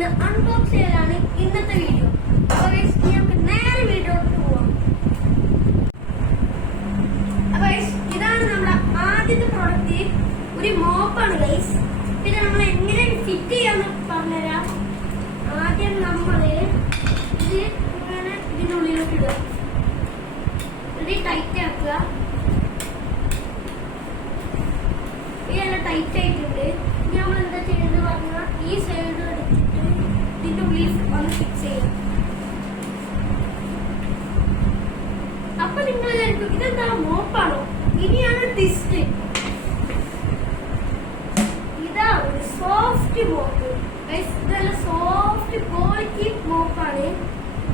ഇന്ന് അൺബോക്സ് ചെയ്യലാണ് ഇന്നത്തെ വീഡിയോ അപ്പൊ guys, ഇനി നമുക്ക് നേരെ വീഡിയോട്ട് പോവാം. അപ്പൊ guys, ഇതാണ് നമ്മുടെ ആദ്യത്തെ പ്രോഡക്റ്റ് ഒരു മോപ്പാണ് ഗൈസ് ഇത് നമ്മൾ എങ്ങനെ ഫിറ്റ് ചെയ്യാന്ന് പറഞ്ഞുതരാം. ആദ്യം നമ്മൾ ഇത് ഇങ്ങനെ ഇതിനുള്ളിലോട്ട് ഇടുക. ഇത് ടൈറ്റ് ആക്കുക. ഇതെല്ലാം ടൈറ്റ് ആയിട്ടുണ്ട്. ഇനി നമ്മൾ എന്താ ചെയ്യുന്നത് പറഞ്ഞാൽ ഈ സൈഡ് എടുത്തിട്ട് ഉള്ളിൽ ഒന്ന് ഫിക്സ് ചെയ്യാം അപ്പൊ നിങ്ങൾ വിചാരിക്കും ഇതെന്താ മോപ്പാണോ ഇനിയാണ് ടിസ്റ്റ് ഇതാ ഒരു സോഫ്റ്റ് മോപ്പ് ഇതല്ല സോഫ്റ്റ് ക്വാളിറ്റി മോപ്പാണ്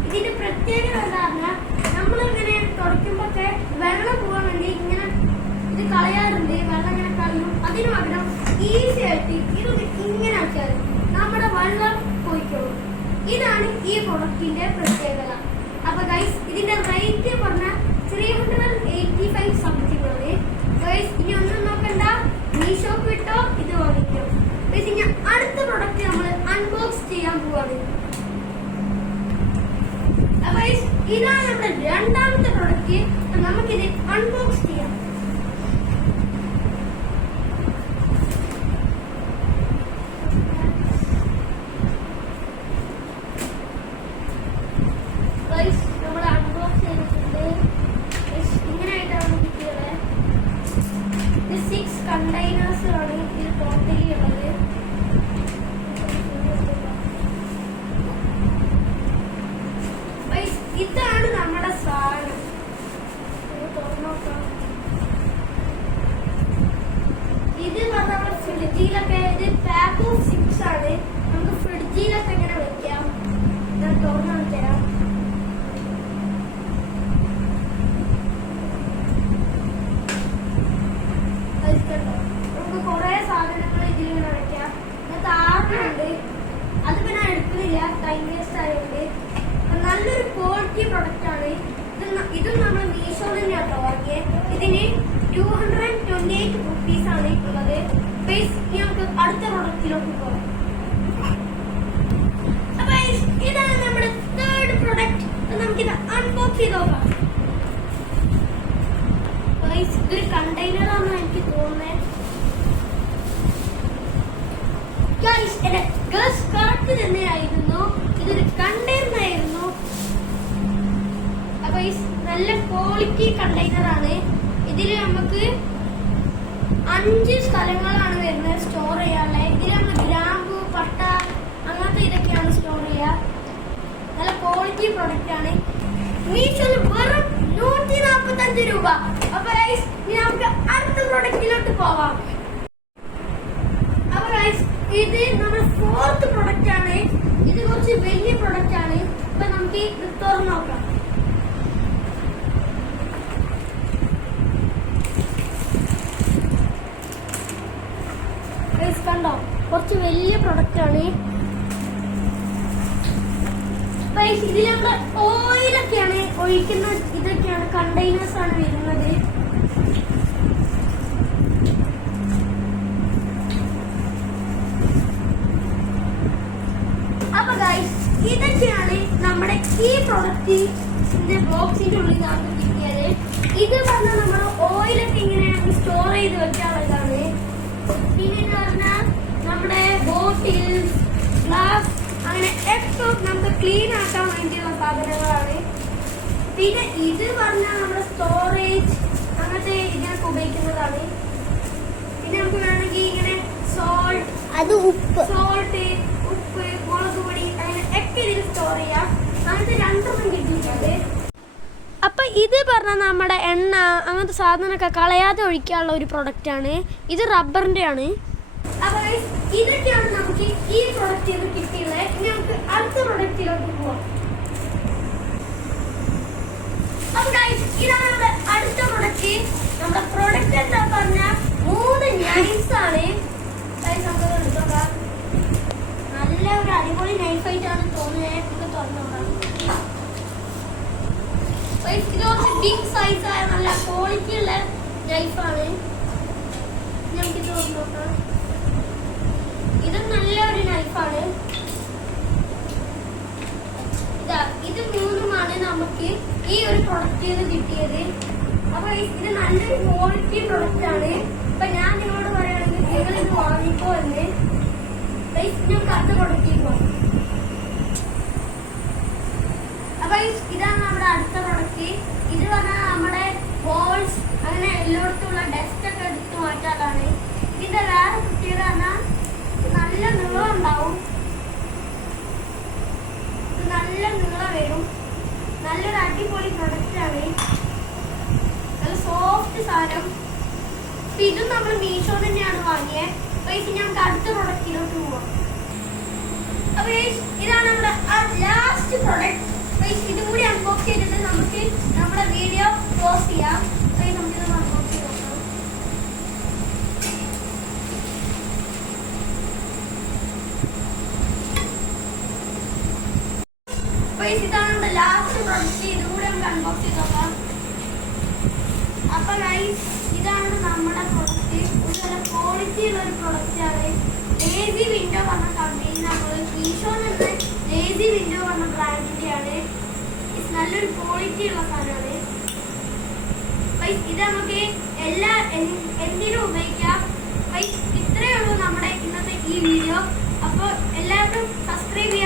ഇതിന്റെ പ്രത്യേകത എന്താ പറഞ്ഞാൽ നമ്മളിങ്ങനെ തുടയ്ക്കുമ്പോഴൊക്കെ വെള്ളം പോകാൻ വേണ്ടി ഇങ്ങനെ ഇത് കളയാറുണ്ട് വെള്ളം ഇങ്ങനെ കളയും അതിന് പകരം ഈസി ആയിട്ട് ഇതൊന്ന് ഇങ്ങനെ ആക്കിയാൽ നമ്മുടെ വെള്ളം പോയിക്കോളും ഇതാണ് ഈ പ്രൊഡക്റ്റിന്റെ പ്രത്യേകത ഇതിന്റെ റേറ്റ് പറഞ്ഞാൽ three hundred eighty five something വിട്ടോ അടുത്ത നമ്മൾ ചെയ്യാൻ ഇതാണ് നമ്മുടെ രണ്ടാമത്തെ പ്രൊഡക്റ്റ് നമുക്കിത് അൺബോക്സ് ചെയ്യാം Guys, നമ്മൾ അൺബോക്സ് ചെയ്തിട്ടുണ്ട് Guys, ഇങ്ങനെയായിട്ടാണ് കിട്ടിയത് ഇത് സിക്സ് കണ്ടെയ്നേഴ്സ് ആണ് ഇതിൽ ടോട്ടലി ഉള്ളത് Guys, ഇതാണ് നമ്മുടെ സാധനം ഇത് തുറന്ന് നോക്കാം. ഇത് പറഞ്ഞാൽ നമ്മുടെ ഫ്രിഡ്ജിലൊക്കെ ഇത് പാക്ക് ഓഫ് സിക്സ് ആണ്. നമുക്ക് ഫ്രിഡ്ജിലൊക്കെ ഇങ്ങനെ വെക്കാം? ഞാൻ തുറന്നു തരാം നമുക്ക് വെക്കാം. വേസ്റ്റ് നല്ലൊരു ക്വാളിറ്റി പ്രൊഡക്റ്റ് ആണ്. ഇത് ഇത് നമ്മൾ മീഷോ തന്നെയാണ് വാങ്ങിയത് ഇതിന് two hundred twenty eight rupees ആണ് ഉള്ളത് Guys, ഇനി നമുക്ക് അടുത്ത പ്രൊഡക്റ്റിലോട്ട് പോകാം. അപ്പൊ ഇതാണ് നമ്മുടെ തേർഡ് പ്രൊഡക്റ്റ് നമുക്കിത് അൺബോക്സ് ചെയ്ത് നോക്കാം. ഒരു കണ്ടെയ്നർ ആണ് എനിക്ക് തോന്നുന്നത് എന്റെ ഗസ് കറക്റ്റ് തന്നെയായിരുന്നു. ഇതൊരു കണ്ടെയ്നർ ആയിരുന്നു. അപ്പൊ നല്ല ക്വാളിറ്റി കണ്ടെയ്നർ ആണ്. ഇതിൽ നമുക്ക് അഞ്ച് സ്ഥലങ്ങളാണ് വരുന്നത് സ്റ്റോർ ചെയ്യാനുള്ളത് ഇതിൽ ഗ്രാമ്പു പട്ട അങ്ങനത്തെ ഇതൊക്കെയാണ് സ്റ്റോർ ചെയ്യുക. നല്ല ക്വാളിറ്റി പ്രൊഡക്റ്റ് ആണ്. മീഷോയിൽ വെറും നൂറ്റി നാൽപ്പത്തി അഞ്ച് രൂപ. അപ്പൊ guys, ഇനി നമുക്ക് അടുത്ത പ്രൊഡക്റ്റിലോട്ട് പോവാം. അപ്പൊ guys, ഇത് നമ്മുടെ ഫോർത്ത് പ്രൊഡക്റ്റ് ആണ് ഇത് കുറച്ച് വലിയ പ്രൊഡക്റ്റ് ആണ് അപ്പൊ നമുക്ക് ഇത് തുറന്നു നോക്കാം കണ്ടോ? കുറച്ച് വലിയ പ്രൊഡക്റ്റ് ആണ്. ഇതിലൊക്കെ ഓയിലൊക്കെയാണ് ഒഴിക്കുന്ന ഇതൊക്കെയാണ് കണ്ടെയ്നേഴ്സ് ആണ് വരുന്നത്. അപ്പൊ ഗൈസ് ഇതൊക്കെയാണ് നമ്മുടെ ഈ പ്രൊഡക്റ്റിന്റെ ബോക്സിന്റെ ഉള്ളിൽ നമുക്ക് കിട്ടിയത്. ഇത് പറഞ്ഞാൽ നമ്മൾ ഓയിലൊക്കെ ക്ലീൻ ആക്കാൻ വേണ്ടിയുള്ള സാധനങ്ങളാണ്. പിന്നെ ഇത് പറഞ്ഞാൽ നമ്മുടെ സ്റ്റോറേജ് അങ്ങനത്തെ ഇതിനൊക്കെ ഉപയോഗിക്കുന്നതാണ്. പിന്നെ നമുക്ക് വേണമെങ്കിൽ ഇങ്ങനെ സോൾട്ട് അത് ഉപ്പ്. സോൾട്ട് ഉപ്പ് മുളക് പൊടി അങ്ങനെ ഒക്കെ ഇതിൽ സ്റ്റോർ ചെയ്യാം. അങ്ങനത്തെ രണ്ടെണ്ണം കിട്ടിയിട്ടുണ്ട്. അപ്പൊ ഇത് പറഞ്ഞാൽ നമ്മുടെ എണ്ണ അങ്ങനത്തെ സാധനമൊക്കെ കളയാതെ ഒഴിക്കാനുള്ള ഒരു പ്രൊഡക്റ്റ് ആണ്. ഇത് റബ്ബറിന്റെ ആണ് അപ്പൊ ഇതൊക്കെയാണ് നമുക്ക് ഈ പ്രൊഡക്റ്റ് കിട്ടിയുള്ളത് ഇനി നമുക്ക് അടുത്ത പ്രൊഡക്റ്റിലോട്ട് പോവാം. ഇതാണ് നമ്മുടെ അടുത്ത പ്രൊഡക്റ്റ് നമ്മുടെ പ്രൊഡക്റ്റ് എന്താ പറഞ്ഞ? മൂന്ന് നൈസ് ആണ്. നല്ല ഒരു അടിപൊളി നൈഫ് തോന്നുന്നത്. ബിഗ് സൈസ് ആയ നല്ല ക്വാളിറ്റി ഉള്ള നൈഫാണ് നമുക്ക് ഇത് നോക്കാം. ഇത് നല്ല ഒരു നൈഫാണ് ഇതാ ഇത് മൂന്നുമാണ് നമുക്ക് ഈ ഒരു പ്രൊഡക്റ്റിൽ നിന്ന് കിട്ടിയത്. അപ്പൊ ഇത് നല്ലൊരു ക്വാളിറ്റി പ്രൊഡക്റ്റ് ആണ്. അപ്പൊ ഞാൻ നിങ്ങളോട് പറയുകയാണെങ്കിൽ നിങ്ങൾ ഇത് വാങ്ങിക്കോ എന്ന്. ഞാൻ കത്ത് കൊടുത്തിക്കോ അപ്പൊ ഇതാണ് നമ്മുടെ അടുത്ത പ്രൊഡക്റ്റ് ഇത് പറഞ്ഞാൽ നമ്മുടെ ബോൾസ് അങ്ങനെ എല്ലായിടത്തും ഉള്ള ഡസ്റ്റ് ഒക്കെ എടുത്ത് മാറ്റാനുള്ള ഉണ്ടാവും. ഇത് നല്ല നീളം വരും. നല്ലൊരു അടിപൊളി പ്രൊഡക്റ്റ് ആണ്. നല്ല സോഫ്റ്റ് സാധനം. ഇതും നമ്മൾ മീഷോ തന്നെയാണ് വാങ്ങിയത് പൈസ ഞങ്ങൾക്ക് അടുത്ത പ്രൊഡക്റ്റിലോട്ട് പോവാം. അപ്പൊ ഇതാണ് നമ്മുടെ ലാസ്റ്റ് പ്രൊഡക്റ്റ് ഇതും കൂടി അൺബോക്സ് ചെയ്തിട്ട് നമുക്ക് നമ്മുടെ വീഡിയോ ക്ലോസ് ചെയ്യാം Guys, നമുക്കിത് അൺബോക്സ് ചെയ്ത് നോക്കാം Guys, ഇതാണ് നമ്മുടെ ലാസ്റ്റ് പ്രൊഡക്റ്റ് ഇതും കൂടി നമുക്ക് ഇതാണ് നമ്മുടെ വിൻഡോ നമ്മൾ വിൻഡോ നല്ലൊരു ഇത് നമുക്ക് എല്ലാ എന്തിനും ഉപയോഗിക്കാം ഇത്രയേ ഉള്ളൂ നമ്മുടെ ഇന്നത്തെ ഈ വീഡിയോ അപ്പോൾ എല്ലാവർക്കും സബ്സ്ക്രൈബ് ചെയ്യുക ബൈ